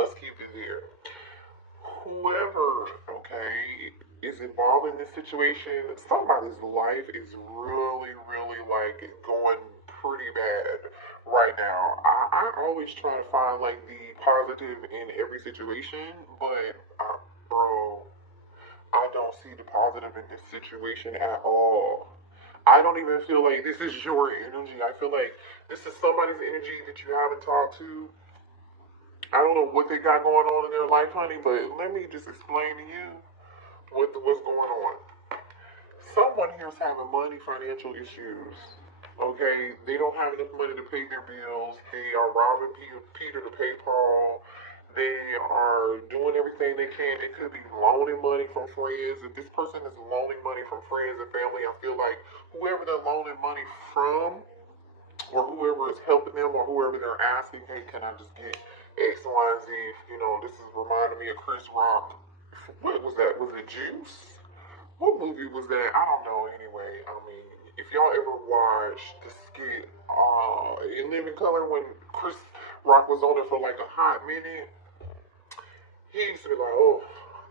Let's keep it there. Whoever, okay, is involved in this situation, somebody's life is really, really like going pretty bad right now. I always try to find like the positive in every situation, but bro, I don't see the positive in this situation at all. I don't even feel like this is your energy. I feel like this is somebody's energy that you haven't talked to. I don't know what they got going on in their life, honey, but let me just explain to you what's going on. Someone here is having money financial issues. Okay, they don't have enough money to pay their bills. They are robbing Peter to pay Paul. They are doing everything they can. They could be loaning money from friends. If this person is loaning money from friends and family, I feel like whoever they're loaning money from, or whoever is helping them, or whoever they're asking, hey, can I just get X, Y, and Z? You know, this is reminding me of Chris Rock. What was that? Was it Juice? What movie was that? I don't know. Anyway, I mean, if y'all ever watched the skit in Living Color when Chris Rock was on it for like a hot minute, he used to be like, "Oh,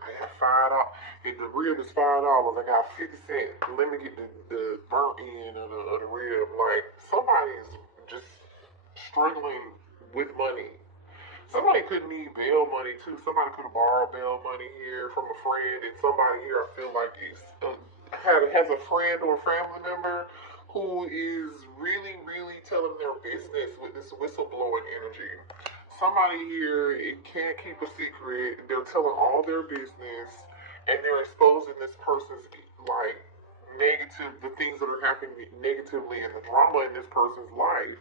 I got $5. If the rib is $5, I got 50 cents. Let me get the burnt end of the rib." Like somebody's just struggling with money. Somebody could need bail money too. Somebody could have borrowed bail money here from a friend, and somebody here I feel like is has a friend or a family member who is really, really telling their business with this whistleblowing energy. Somebody here can't keep a secret. They're telling all their business, and they're exposing this person's like negative, the things that are happening negatively, and the drama in this person's life.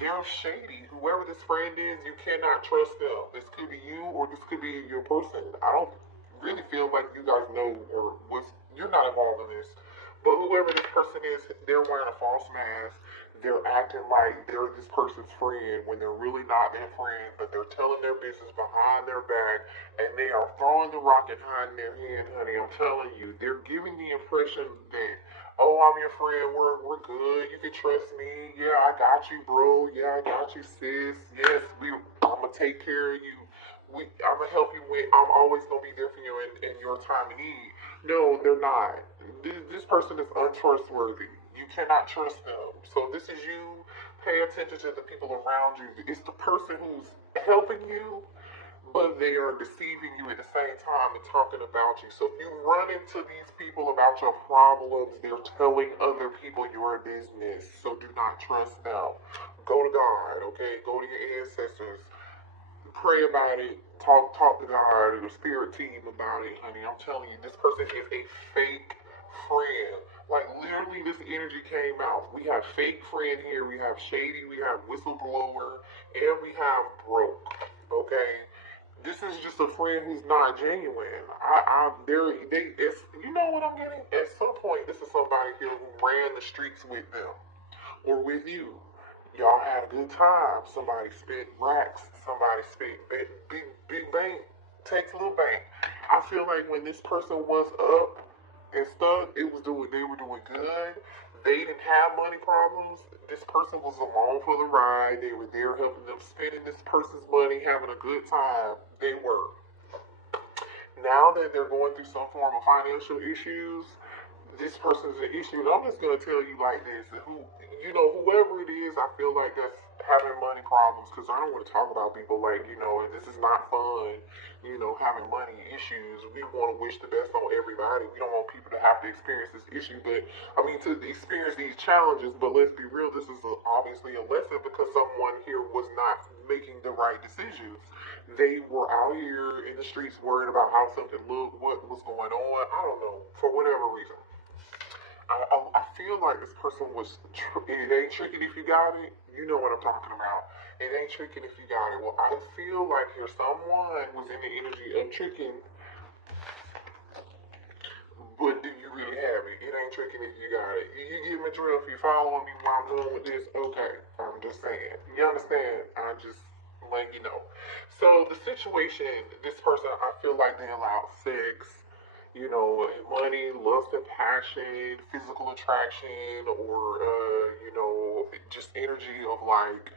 They're shady. Whoever this friend is, you cannot trust them. This could be you, or this could be your person. I don't really feel like you guys know, or what's, you're not involved in this. But whoever this person is, they're wearing a false mask. They're acting like they're this person's friend when they're really not their friend, but they're telling their business behind their back, and they are throwing the rock and hiding their hand, honey. I'm telling you, they're giving the impression that, oh, I'm your friend, we're good, you can trust me, yeah, I got you, bro, yeah, I got you, sis, yes, I'm gonna take care of you, I'm gonna help you I'm always gonna be there for you in your time of need. No, they're not. This person is untrustworthy. You cannot trust them. So this is you. Pay attention to the people around you. It's the person who's helping you, but they are deceiving you at the same time and talking about you. So if you run into these people about your problems, they're telling other people your business. So do not trust them. Go to God, okay? Go to your ancestors. Pray about it. Talk to God or the spirit team about it, honey. I'm telling you, this person is a fake friend. Like literally, this energy came out. We have fake friend here. We have shady. We have whistleblower, and we have broke. Okay, this is just a friend who's not genuine. You know what I'm getting? At some point, this is somebody here who ran the streets with them or with you. Y'all had a good time. Somebody spent racks. Somebody spent big bank. Takes a little bank. I feel like when this person was up and stuff, they were doing good. They didn't have money problems. This person was along for the ride. They were there helping them, spending this person's money, having a good time. They were. Now that they're going through some form of financial issues, this person's an issue. And I'm just gonna tell you like this: whoever it is, I feel like that's having money problems. Because I don't want to talk about people like this is not fun. Having money issues. We want to wish the best on everybody. We don't want people to have to experience this issue, but I mean to experience these challenges. But let's be real: this is obviously a lesson because someone here was not making the right decisions. They were out here in the streets worried about how something looked, what was going on. I don't know, for whatever reason. I feel like this person was. It ain't tricking if you got it. You know what I'm talking about. It ain't tricking if you got it. Well, I feel like here someone was in the energy of tricking, but do you really have it? It ain't tricking if you got it. You get my drill. If you following me while I'm doing with this, okay. I'm just saying. You understand? I just letting you know. So the situation, this person, I feel like they allowed sex, money, lust and passion, physical attraction, or, just energy of like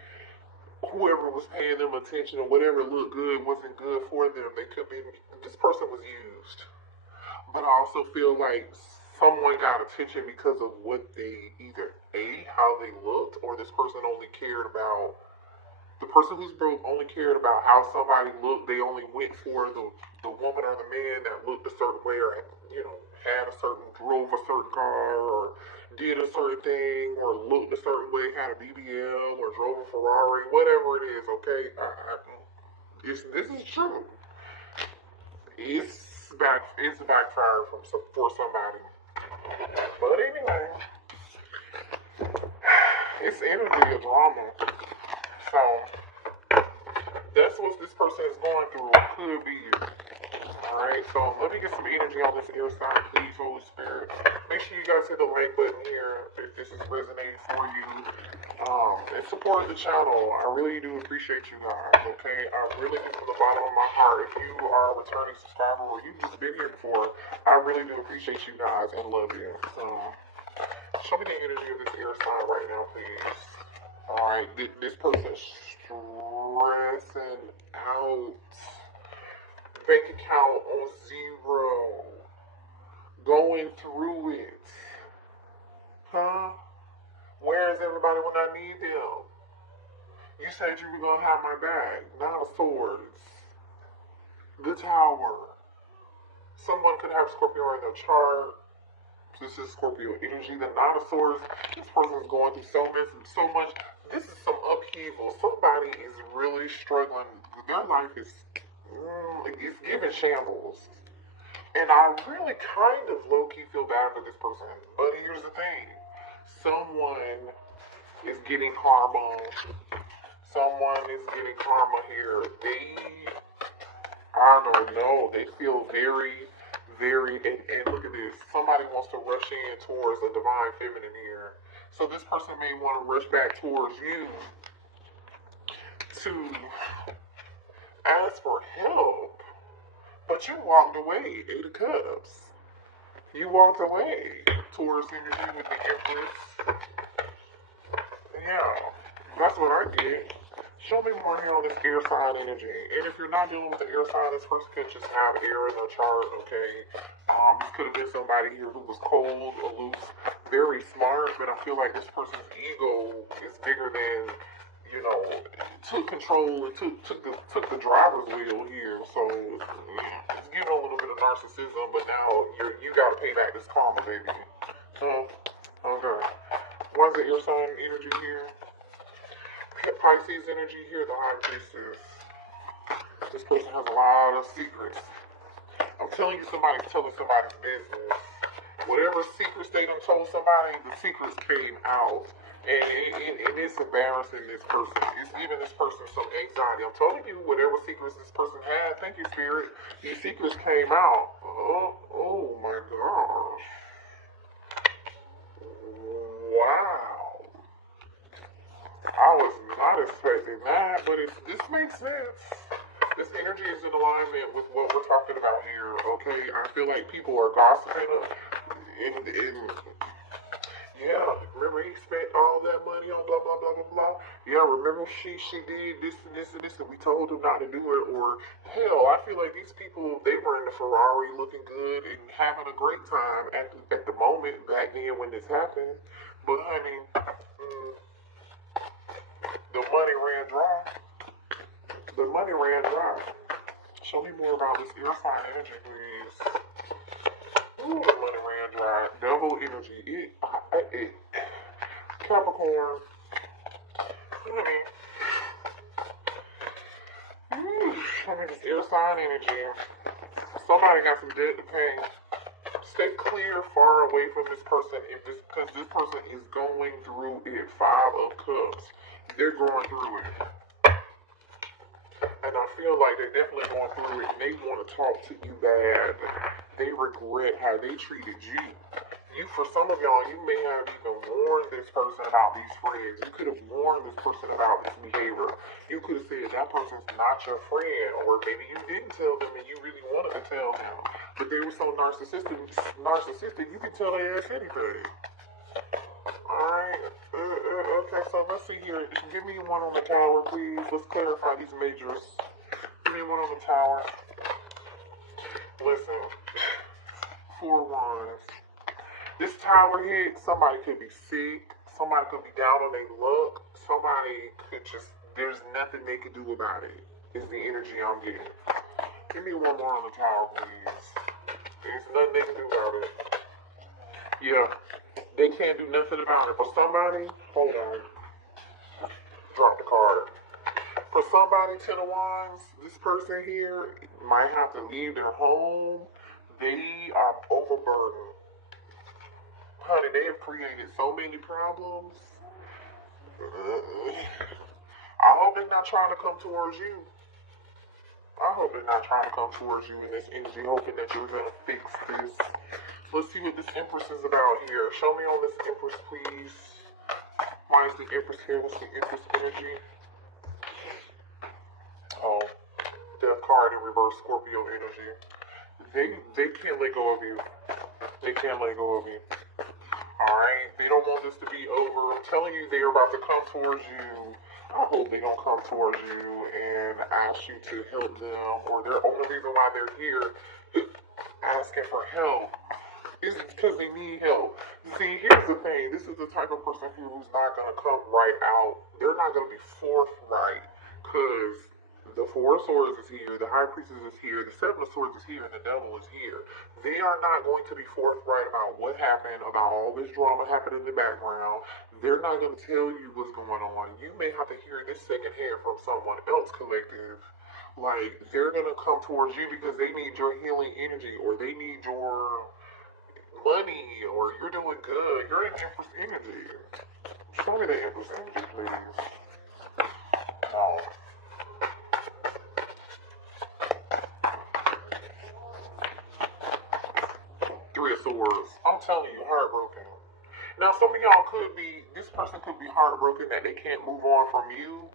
whoever was paying them attention or whatever looked good wasn't good for them. They could be, this person was used. But I also feel like someone got attention because of what they either how they looked, or this person only cared about, the person who's broke only cared about how somebody looked. They only went for the woman or the man that looked a certain way, or, you know, had a certain, drove a certain car, or did a certain thing, or looked a certain way, had a BBL, or drove a Ferrari, whatever it is, okay? This is true. It's backfired for somebody. But anyway, it's energy of drama. So that's what this person is going through. It could be you. Alright, so let me get some energy on this air sign, please, Holy Spirit. Make sure you guys hit the like button here if this is resonating for you. And support the channel. I really do appreciate you guys, okay? I really do from the bottom of my heart. If you are a returning subscriber or you've just been here before, I really do appreciate you guys and love you. So, show me the energy of this air sign right now, please. Alright, this person's stressing out. Bank account on zero. Going through it. Huh? Where is everybody when I need them? You said you were going to have my back. Nine of Swords. The Tower. Someone could have Scorpio in their chart. This is Scorpio energy. The Nine of Swords. This person is going through so much. This is some upheaval. Somebody is really struggling. Their life is it's giving shambles. And I really kind of low-key feel bad for this person. But here's the thing. Someone is getting karma. Someone is getting karma here. I don't know. They feel very, and look at this. Somebody wants to rush in towards a divine feminine here. So this person may want to rush back towards you to ask for help. But you walked away, 8 of Cups. You walked away towards energy with the Empress. Yeah, that's what I get. Show me more here on this air sign energy. And if you're not dealing with the air sign, this person could just have air in their chart, okay? This could have been somebody here who was cold, aloof, very smart, but I feel like this person's ego is bigger than, you know, took control and took the driver's wheel here. So yeah, it's giving a little bit of narcissism, but now you gotta pay back this karma, baby. So okay, what's the air sign energy here? Pisces energy here, the High Priestess. This person has a lot of secrets. I'm telling you, somebody's telling somebody's business. Whatever secrets they done told somebody, the secrets came out. And it's embarrassing this person. It's giving this person some anxiety. I'm telling you, whatever secrets this person had, thank you, Spirit, these secrets came out. Oh my gosh. Wow. I was not expecting that, but this makes sense. This energy is in alignment with what we're talking about here, okay? I feel like people are gossiping yeah, remember he spent all that money on blah, blah, blah, blah, blah. Yeah, remember she did this and this and this and we told him not to do it. Or, hell, I feel like these people, they were in the Ferrari looking good and having a great time at the moment back then when this happened. But, honey, the money ran dry. The money ran dry. Show me more about this air sign energy, please. Ooh, the money ran dry. Double energy. Capricorn. Honey. Show me this air sign energy. Somebody got some debt to pay. Stay clear, far away from this person, because this person is going through it. 5 of Cups. They're going through it. And I feel like they're definitely going through it. And they want to talk to you bad. They regret how they treated you. For some of y'all, you may have even warned this person about these friends. You could have warned this person about this behavior. You could have said that person's not your friend, or maybe you didn't tell them and you really wanted to tell them. But they were so narcissistic, you can tell their ass anything. Alright, okay, so let's see here. Give me one on the tower, please. Let's clarify these majors. Give me one on the tower. Listen, 4 wands. This tower hit, somebody could be sick. Somebody could be down on their luck. Somebody could just, there's nothing they can do about it, is the energy I'm getting. Give me one more on the tower, please. There's nothing they can do about it. Yeah, they can't do nothing about it. For somebody, hold on. Drop the card. For somebody, 10 of Wands, this person here might have to leave their home. They are overburdened. Honey, they have created so many problems. I hope they're not trying to come towards you. I hope they're not trying to come towards you in this energy, hoping that you're going to fix this. Let's see what this Empress is about here. Show me on this Empress, please. Why is the Empress here? What's the Empress energy? Oh, Death card in reverse, Scorpio energy. They can't let go of you. They can't let go of you. Alright? They don't want this to be over. I'm telling you, they're about to come towards you. I hope they don't come towards you and ask you to help them, or the only reason why they're here asking for help is because they need help. See, here's the thing. This is the type of person who's not going to come right out. They're not going to be forthright, because the Four of Swords is here, the High Priestess is here, the Seven of Swords is here, and the Devil is here. They are not going to be forthright about what happened, about all this drama happening in the background. They're not going to tell you what's going on. You may have to hear this secondhand from someone else, collective. Like, they're going to come towards you because they need your healing energy, or they need your money, or you're doing good. You're in Empress energy. Show me the Empress energy, please. No. Three of Swords. I'm telling you, heartbroken. Now, some of y'all could be, this person could be heartbroken that they can't move on from you,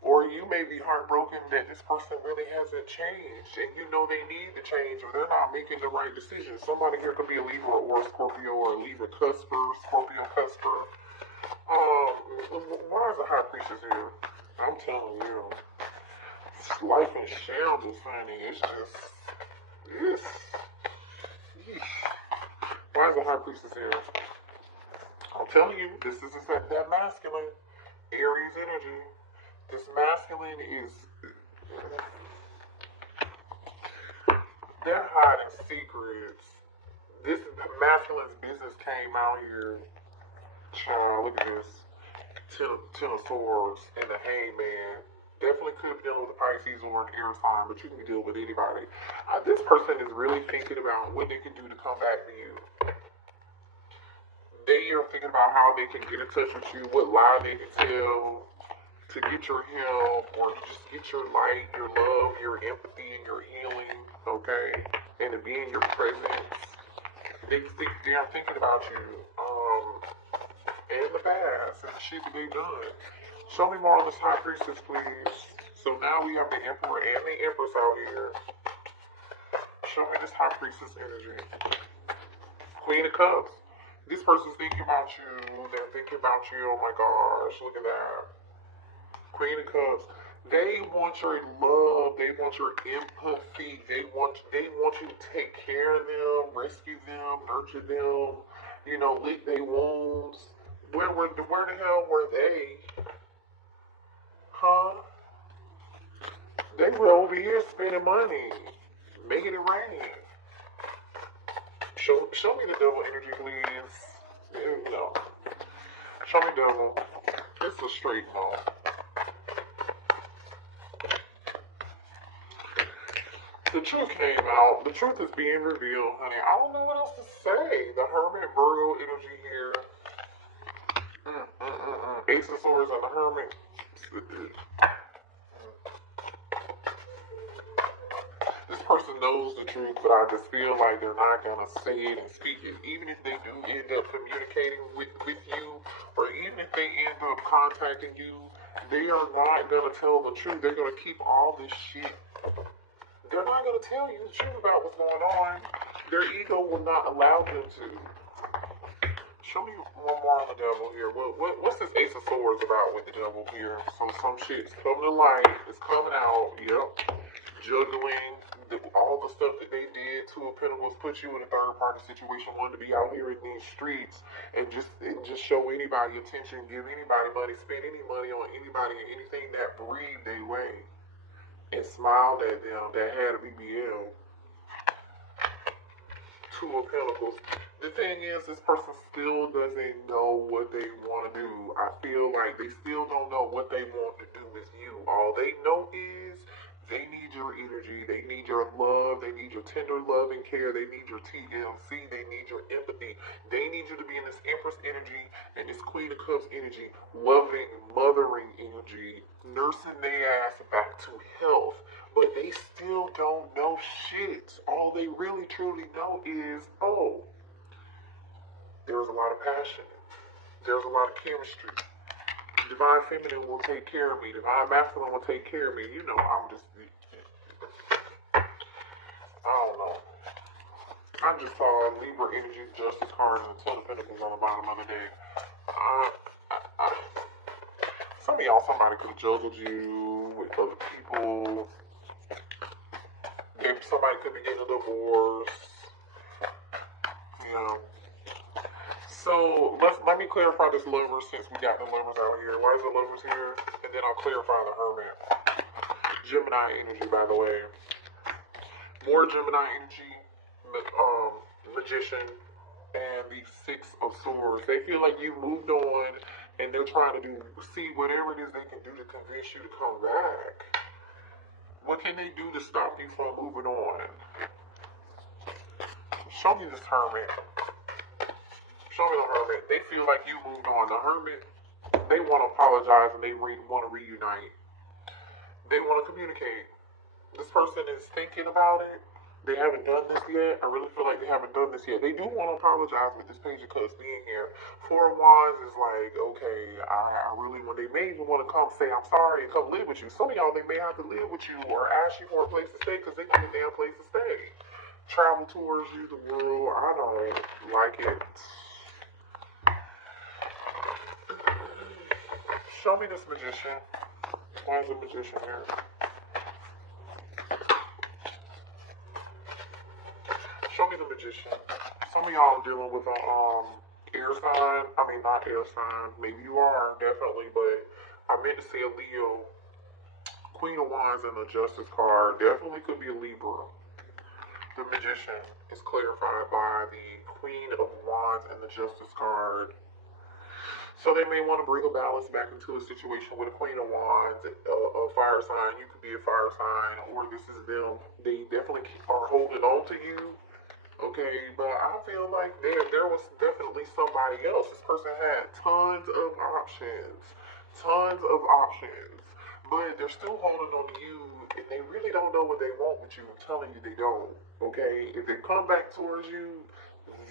or you may be heartbroken that this person really hasn't changed, and you know they need to change, or they're not making the right decisions. Somebody here could be a Libra or a Scorpio, or a Libra cusper, Scorpio cusper. Why is the High Priestess here? I'm telling you, life in shambles, honey. It's just, why is the High Priestess here? I'm telling you, this is that masculine Aries energy. This masculine is, they're hiding secrets. This masculine's business came out here. Child, look at this. Ten of Swords and the Hangman. Definitely could be dealing with a Pisces or an air sign, but you can deal with anybody. This person is really thinking about what they can do to come back to you. They are thinking about how they can get in touch with you, what lie they can tell to get your help, or to just get your light, your love, your empathy, and your healing, okay? And to be in your presence. They are thinking about you, and the past, and the shit that they've done. Show me more on this High Priestess, please. So now we have the Emperor and the Empress out here. Show me this High Priestess energy. Queen of Cups. This person's thinking about you. They're thinking about you. Oh my gosh, look at that. Queen of Cups. They want your love. They want your empathy. They want you to take care of them, rescue them, nurture them. You know, lick their wounds. Where the hell were they? Huh? They were over here spending money, making it rain. Show me the Devil energy, please. There we go. Show me Devil. It's a straight no. The truth came out. The truth is being revealed, honey. I don't know what else to say. The Hermit, Virgo energy here. Ace of Swords on the Hermit. This person knows the truth, but I just feel like they're not going to say it and speak it. Even if they do end up communicating with you, or even if they end up contacting you, they are not going to tell the truth. They're going to keep all this shit. They're not going to tell you the truth about what's going on. Their ego will not allow them to. Show me one more on the Devil here. What's this Ace of Swords cards about with the devil here. So some shit's coming to light. It's coming out. Yep. Juggling. All the stuff that they did. Two of Pentacles put you in a third party situation. Wanted to be out here in these streets and just show anybody attention, give anybody money, spend any money on anybody and anything that breathed their way. And smiled at them that had a BBL. Two of Pentacles. The thing is, this person still doesn't know what they want to do. I feel like they still don't know what they want to do with you. All they know is they need your energy. They need your love. They need your tender love and care. They need your TLC. They need your empathy. They need you to be in this Empress energy and this Queen of Cups energy, loving, mothering energy, nursing their ass back to health. But they still don't know shit. All they really truly know is, oh, there's a lot of passion. There's a lot of chemistry. Divine Feminine will take care of me. Divine Masculine will take care of me. You know, I'm just, I don't know. I just saw Libra Energy Justice card and the Ten of Pentacles on the bottom of the deck. Some of y'all, somebody could have juggled you with other people. Somebody could be getting a divorce. You know. So let me clarify this Lover since we got the Lovers out here. Why is the Lovers here? And then I'll clarify the Hermit. Gemini energy, by the way. More Gemini energy, Magician, and the Six of Swords. They feel like you moved on, and they're trying to see whatever it is they can do to convince you to come back. What can they do to stop you from moving on? Show me this Hermit. Show me the Hermit. They feel like you moved on. The Hermit, they want to apologize and they want to reunite. They want to communicate. This person is thinking about it. They haven't done this yet. I really feel like they haven't done this yet. They do want to apologize with this Page of Cups being here. Four of Wands is like, okay, I really want, they may even want to come say I'm sorry and come live with you. Some of y'all, they may have to live with you or ask you for a place to stay because they need a damn place to stay. Travel towards you, the world. I don't like it. Show me this Magician. Why is the Magician here? Show me the Magician. Some of y'all are dealing with a air sign. I mean, not air sign. Maybe you are, definitely, but I meant to say a Leo. Queen of Wands and the Justice card. Definitely could be a Libra. The Magician is clarified by the Queen of Wands and the Justice card. So they may want to bring a balance back into a situation with a Queen of Wands, a fire sign. You could be a fire sign, or this is them. They definitely are holding on to you. Okay, but I feel like there was definitely somebody else. This person had tons of options. But they're still holding on to you, and they really don't know what they want with you. I'm telling you, they don't. Okay, if they come back towards you,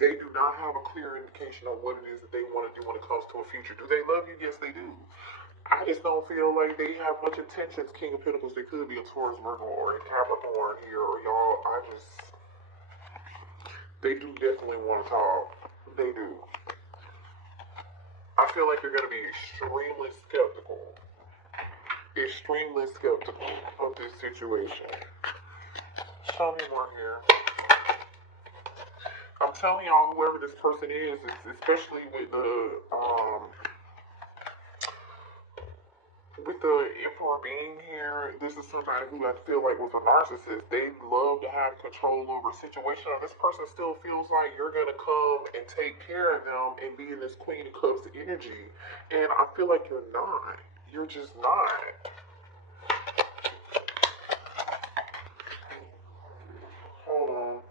they do not have a clear indication of what it is that they want to do when it comes to a future. Do they love you? Yes, they do. I just don't feel like they have much intentions. King of Pentacles, they could be a Taurus, Virgo, or a Capricorn here, or y'all. They do definitely want to talk. They do. I feel like they're going to be extremely skeptical of this situation. Show me more here. I'm telling y'all, whoever this person is, especially with the Emperor being here, this is somebody who I feel like was a narcissist. They love to have control over a situation. Or this person still feels like you're going to come and take care of them and be in this Queen of Cups energy. And I feel like you're not. You're just not. Hold on.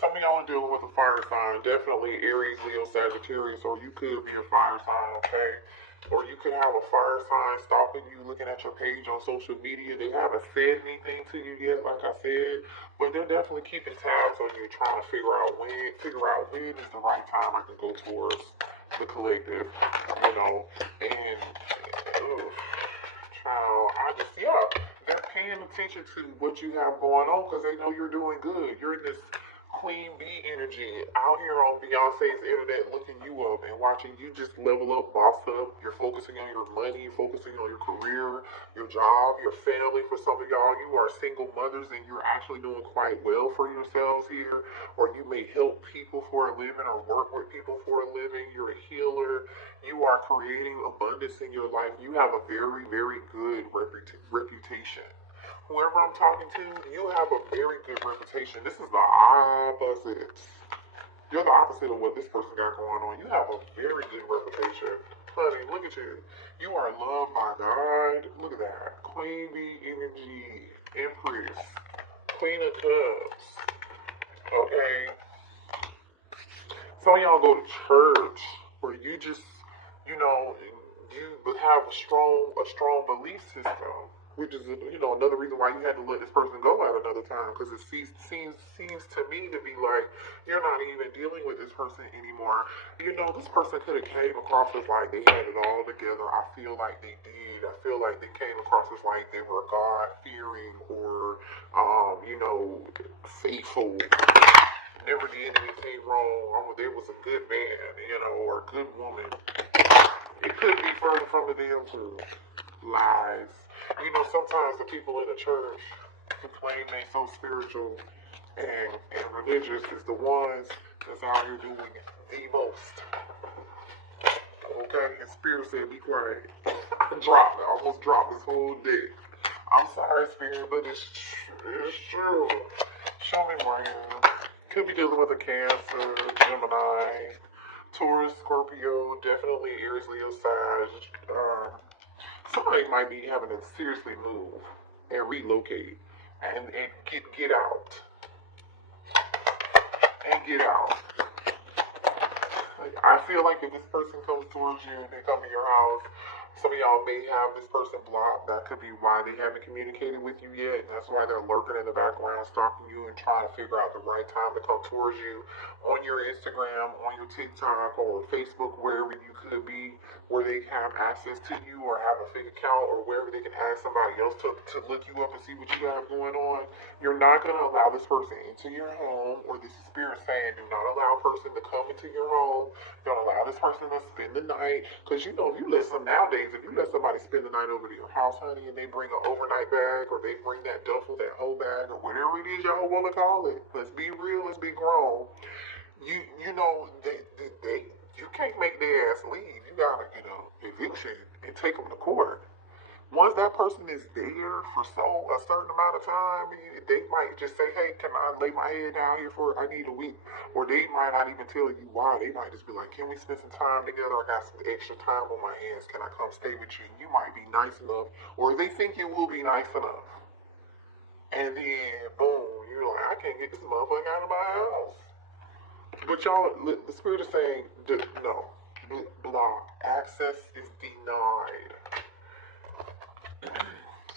Some of y'all are dealing with a fire sign, definitely Aries, Leo, Sagittarius, or you could be a fire sign, okay? Or you could have a fire sign stalking you, looking at your page on social media. They haven't said anything to you yet, like I said, but they're definitely keeping tabs on you, trying to figure out when is the right time I can go towards the collective, you know, and, child, they're paying attention to what you have going on because they know you're doing good. You're in this Queen Bee energy out here on Beyonce's internet looking you up and watching you just level up, boss up. You're focusing on your money, focusing on your career, your job, your family. For some of y'all, you are single mothers and you're actually doing quite well for yourselves here. Or you may help people for a living or work with people for a living. You're a healer. You are creating abundance in your life. You have a very, very good reputation. Whoever I'm talking to, you have a very good reputation. This is the opposite. You're the opposite of what this person got going on. You have a very good reputation. Honey, look at you. You are loved by God. Look at that. Queen Bee energy. Empress. Queen of Cups. Okay. Some of y'all go to church where you just, you have a strong belief system. Which is, another reason why you had to let this person go at another time. Because it seems to me to be like, you're not even dealing with this person anymore. This person could have came across as like they had it all together. I feel like they did. I feel like they came across as like they were God-fearing or, faithful. Never did anything wrong. They was a good man, or a good woman. It could be further from the damn truth. Lies. Sometimes the people in the church who claim they so spiritual and religious is the ones that's out here doing the most. Okay? And Spirit said, be quiet. I almost dropped this whole day. I'm sorry, Spirit, but it's true. Show me where I am. Could be dealing with a Cancer, Gemini, Taurus, Scorpio, definitely Aries, Leo, Sag. Somebody might be having to seriously move and relocate and get out. And get out. I feel like if this person comes towards you and they come to your house, some of y'all may have this person blocked. That could be why they haven't communicated with you yet. And that's why they're lurking in the background, stalking you and trying to figure out the right time to come towards you on your Instagram, on your TikTok, or Facebook, wherever you could be, where they have access to you or have a fake account or wherever they can ask somebody else to look you up and see what you have going on. You're not going to allow this person into your home, or this is Spirit saying, do not allow a person to come into your home. Don't allow this person to spend the night. Because if you let somebody spend the night over to your house, honey, and they bring an overnight bag, or they bring that duffel, that whole bag, or whatever it is y'all want to call it. Let's be real, let's be grown. You can't make their ass leave. You gotta get an eviction and take them to court. Once that person is there for a certain amount of time, they might just say, hey, can I lay my head down here I need a week? Or they might not even tell you why. They might just be like, can we spend some time together? I got some extra time on my hands. Can I come stay with you? And you might be nice enough, or they think you will be nice enough. And then, boom, you're like, I can't get this motherfucker out of my house. But y'all, the Spirit is saying, no, block. Access is denied.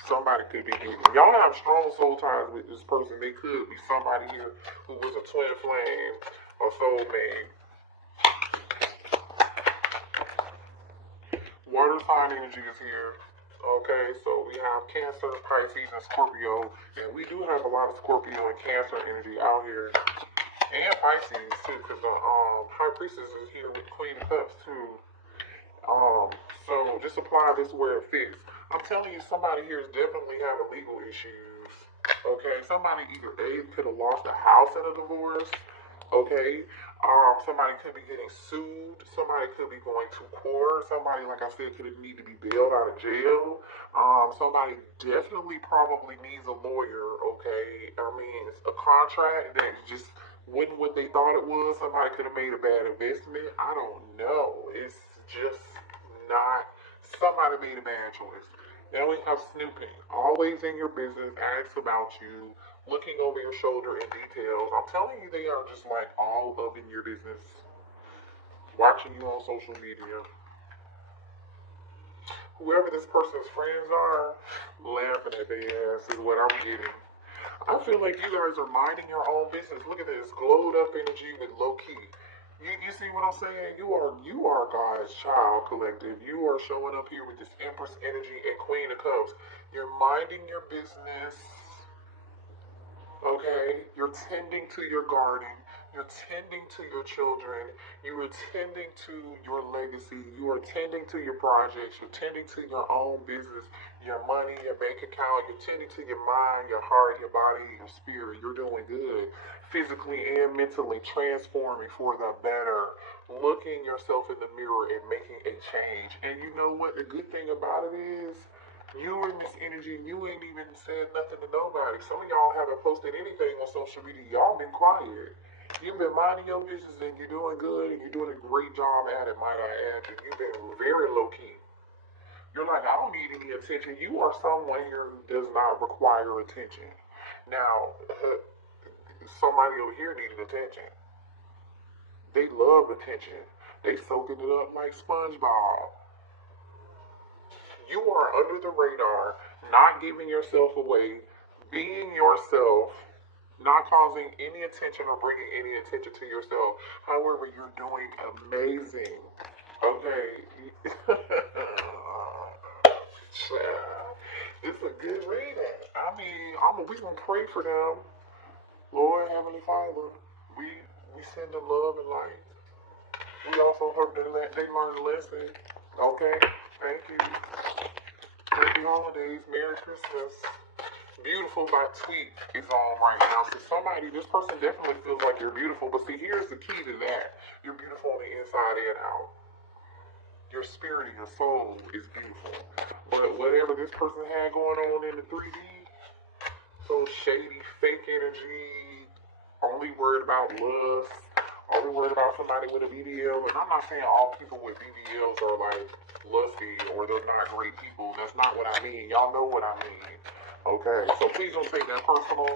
Somebody could be getting. Y'all have strong soul ties with this person. They could be somebody here who was a twin flame or soulmate. Water sign energy is here. Okay, so we have Cancer, Pisces, and Scorpio. And we do have a lot of Scorpio and Cancer energy out here. And Pisces, too, because the High Priestess is here with Queen of Cups, too. So just apply this where it fits. I'm telling you, somebody here is definitely having legal issues. Okay, somebody either A, could have lost a house in a divorce. Okay, somebody could be getting sued. Somebody could be going to court. Somebody, like I said, could need to be bailed out of jail. Somebody definitely probably needs a lawyer. Okay, I mean, it's a contract that just wasn't what they thought it was. Somebody could have made a bad investment. I don't know. It's just not. Somebody made a bad choice. Now we have snooping. Always in your business, asks about you, looking over your shoulder in details. I'm telling you, they are just like all up in your business. Watching you on social media. Whoever this person's friends are, laughing at their ass is what I'm getting. I feel like you guys are minding your own business. Look at this glowed up energy with low key. You see what I'm saying? You are God's child collective. You are showing up here with this Empress energy and Queen of Cups. You're minding your business. Okay? You're tending to your garden. You're tending to your children. You are tending to your legacy. You are tending to your projects. You're tending to your own business, your money, your bank account. You're tending to your mind, your heart, your body, your spirit. You're doing good. Physically and mentally transforming for the better. Looking yourself in the mirror and making a change. And you know what? The good thing about it is, you in this energy, you ain't even said nothing to nobody. Some of y'all haven't posted anything on social media. Y'all been quiet. You've been minding your business and you're doing good and you're doing a great job at it, might I add. And you've been very low key. You're like, I don't need any attention. You are someone here who does not require attention. Now, somebody over here needed attention. They love attention. They soaking it up like SpongeBob. You are under the radar, not giving yourself away, being yourself, not causing any attention or bringing any attention to yourself. However, you're doing amazing. Okay? It's a good reading. I mean, we gonna pray for them. Lord, Heavenly Father, we send them love and light. We also hope they learn a lesson. Okay? Thank you. Happy holidays. Merry Christmas. Beautiful by Tweet is on right now. So this person definitely feels like you're beautiful. But see, here's the key to that. You're beautiful on the inside and out. Your spirit and your soul is beautiful. But whatever this person had going on in the 3D, so shady, fake energy, only worried about lust, only worried about somebody with a BBL. And I'm not saying all people with BBLs are like lusty or they're not great people. That's not what I mean. Y'all know what I mean. Okay, so please don't take that personal.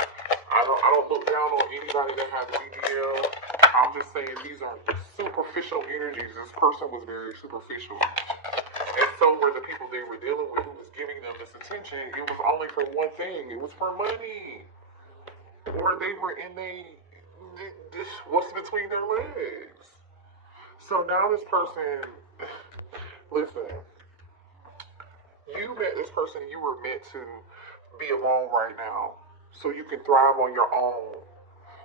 I don't look down on anybody that has a BBL. I'm just saying these are superficial energies. This person was very superficial. And so were the people they were dealing with who was giving them this attention. It was only for one thing. It was for money. Or they were in what's between their legs. So now this person, listen, you met this person, you were meant to be alone right now so you can thrive on your own.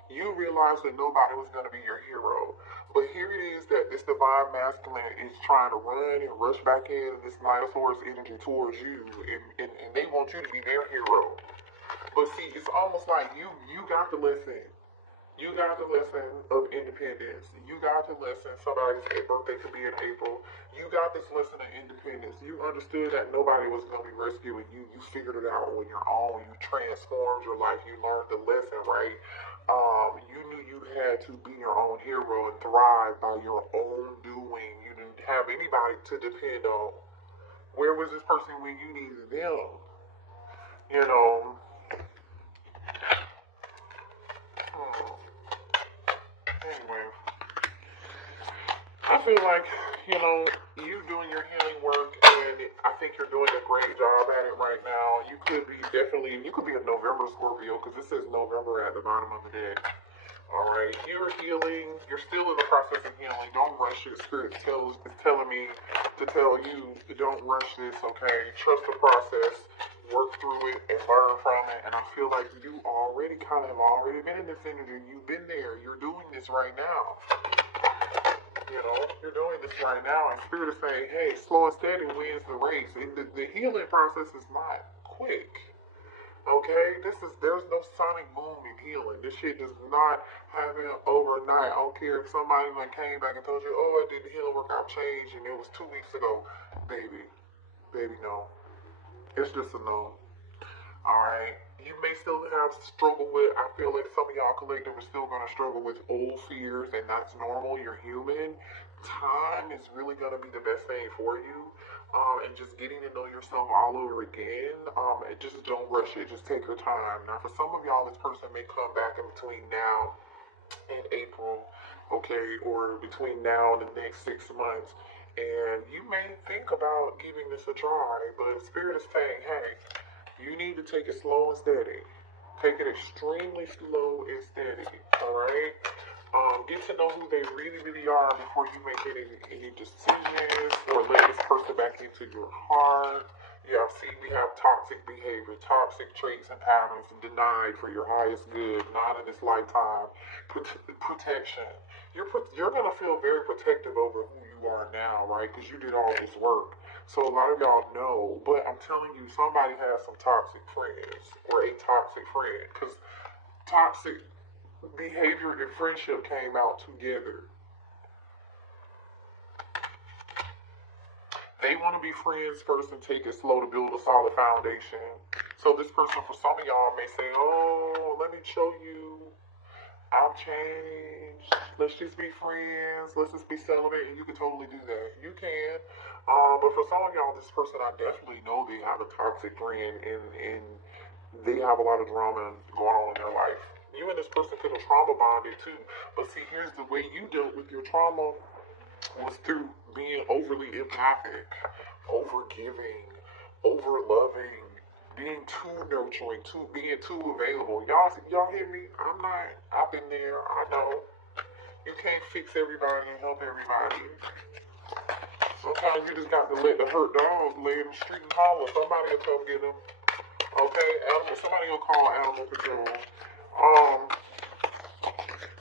You realize that nobody was going to be your hero. But here it is that this divine masculine is trying to run and rush back in this Minotaur's energy towards you, and they want you to be their hero. But see, it's almost like you got the lesson. You got the lesson of independence. You got the lesson somebody's birthday could be in April. You got this lesson of independence. You understood that nobody was going to be rescuing you. You figured it out on your own. You transformed your life. You learned the lesson, right? You knew you had to be your own hero and thrive by your own doing. You didn't have anybody to depend on. Where was this person when you needed them? You know. Anyway, I feel like, you doing your healing work, and I think you're doing a great job at it right now. You could be a November Scorpio, because this says November at the bottom of the deck. Alright, you're healing. You're still in the process of healing. Don't rush it. Spirit is telling me to tell you, don't rush this, okay? Trust the process. Work through it and learn from it. And I feel like you already have already been in this energy. You've been there. You're doing this right now. You're doing this right now. And Spirit is saying, hey, slow and steady wins the race. And the healing process is not quick. Okay? There's no sonic boom in healing. This shit does not happen overnight. I don't care if somebody came back and told you, oh, I did the healing work, I've changed, and it was 2 weeks ago. Baby, no. It's just a no. Alright? You may still have struggle with, I feel like some of y'all collective are still going to struggle with old fears, and that's normal. You're human. Time is really going to be the best thing for you. And just getting to know yourself all over again. And just don't rush it. Just take your time. Now, for some of y'all, this person may come back in between now and April, okay, or between now and the next 6 months. And you may think about giving this a try, but Spirit is saying, hey, you need to take it slow and steady. Take it extremely slow and steady, alright? Get to know who they really, really are before you make any decisions or let this person back into your heart. Yeah, see, we have toxic behavior, toxic traits and patterns denied for your highest good, not in this lifetime. Protection. You're gonna feel very protective over who you are now, right? Because you did all this work. So a lot of y'all know, but I'm telling you, somebody has some toxic friends or a toxic friend, because toxic behavior and friendship came out together. They want to be friends first and take it slow to build a solid foundation. So this person, for some of y'all, may say, oh, let me show you. I've changed. Let's just be friends. Let's just be celibate. And you can totally do that. You can. But for some of y'all, this person, I definitely know they have a toxic friend and they have a lot of drama going on in their life. You and this person could have trauma bonded too. But see, here's the way you dealt with your trauma was through being overly empathic, over giving, over loving, being too nurturing, being too available. Y'all hear me? I've been there. I know. You can't fix everybody and help everybody. Sometimes you just got to let the hurt dogs lay in the street and holler. Somebody will come get them. Okay? Somebody will call animal control.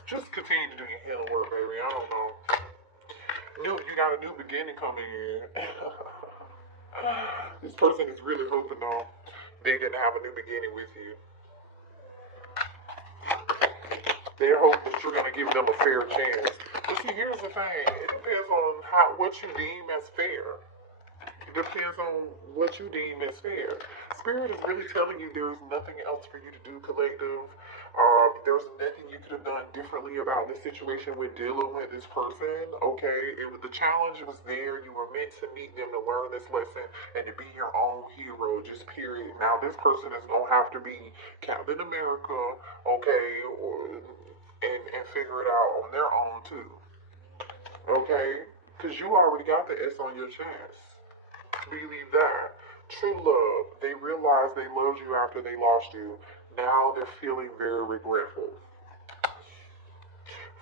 Just continue to do your healing work, baby. I don't know. You got a new beginning coming in. This person is really hoping on they're gonna have a new beginning with you. They're hoping that you're gonna give them a fair chance. But see, here's the thing. It depends on what you deem as fair. It depends on what you deem as fair. Spirit is really telling you there's nothing else for you to do, collective. There's nothing you could have done differently about this situation with dealing with this person, okay? The challenge was there. You were meant to meet them to learn this lesson and to be your own hero, just period. Now, this person is going to have to be Captain America, okay, and figure it out on their own, too, okay? Because you already got the S on your chest. Believe that. True love. They realized they loved you after they lost you. Now they're feeling very regretful.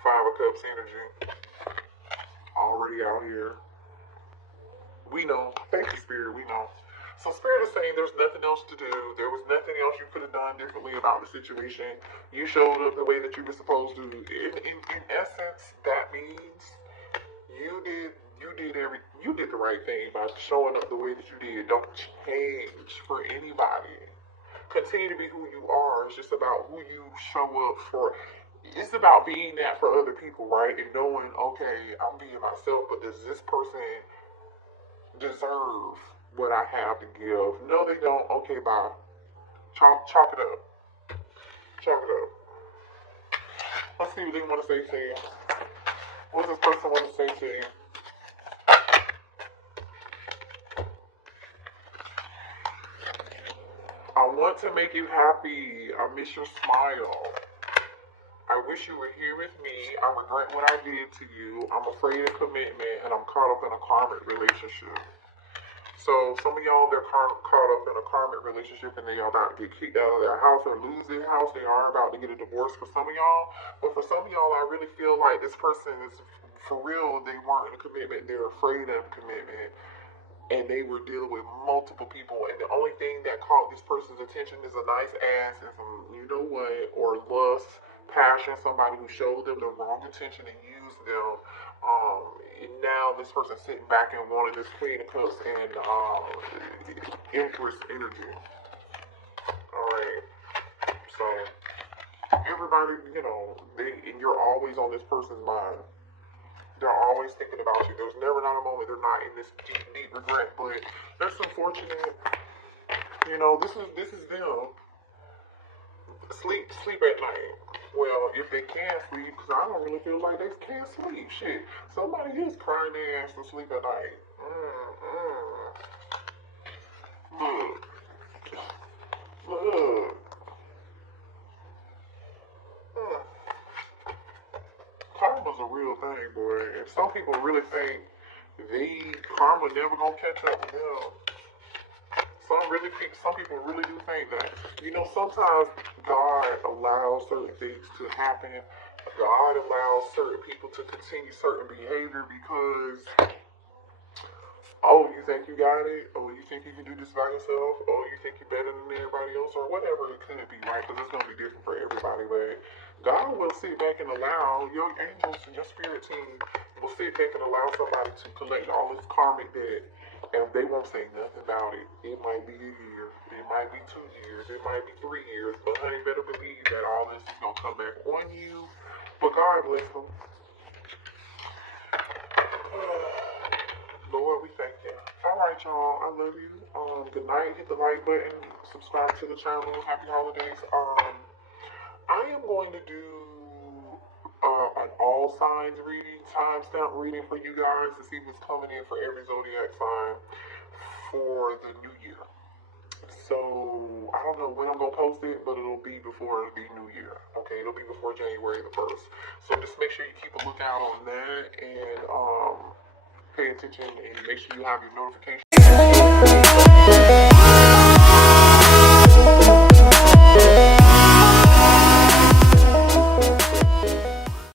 Five of Cups energy. Already out here. We know. Thank you, Spirit. We know. So Spirit is saying there's nothing else to do. There was nothing else you could have done differently about the situation. You showed up the way that you were supposed to. In essence, that means you did the right thing by showing up the way that you did. Don't change for anybody. Continue to be who you are. It's just about who you show up for. It's about being that for other people, right? And knowing, okay, I'm being myself, but does this person deserve what I have to give? No, they don't. Okay, bye. Chalk it up. Chalk it up. Let's see what they want to say to you. What does this person want to say to you? I want to make you happy. I miss your smile. I wish you were here with me. I regret what I did to you. I'm afraid of commitment, and I'm caught up in a karmic relationship. So some of y'all, they're caught up in a karmic relationship, and they are about to get kicked out of their house or lose their house. They are about to get a divorce for some of y'all. But for some of y'all, I really feel like this person is, for real, they weren't in a commitment. They're afraid of commitment. And they were dealing with multiple people, and the only thing that caught this person's attention is a nice ass and some, you know what, or lust, passion, somebody who showed them the wrong intention and used them. And now this person's sitting back and wanting this Queen of Cups and Empress energy. Alright, so everybody, and you're always on this person's mind. They're always thinking about you. There's never not a moment they're not in this deep regret. But that's unfortunate. This is them. Sleep at night. Well, if they can sleep, because I don't really feel like they can sleep. Shit, somebody is crying their ass to sleep at night. Look. Karma's a real thing, boy. And some people really think karma never gonna catch up with them. Some people really do think that. Sometimes God allows certain things to happen. God allows certain people to continue certain behavior because Oh, you think you got it? Oh, you think you can do this by yourself? Oh, you think you're better than everybody else? Or whatever it could be, right? Because it's going to be different for everybody. But God will sit back and allow your angels and your spirit team will sit back and allow somebody to collect all this karmic debt. And they won't say nothing about it. It might be a year. It might be 2 years. It might be 3 years. But honey, better believe that all this is going to come back on you. But God bless them. Lord, we thank you. All right, y'all. I love you. Good night. Hit the like button. Subscribe to the channel. Happy holidays. I am going to do an all signs reading, timestamp reading for you guys to see what's coming in for every zodiac sign for the new year. So I don't know when I'm gonna post it, but it'll be before the new year. Okay, it'll be before January the 1st. So just make sure you keep a lookout on that and pay attention and make sure you have your notifications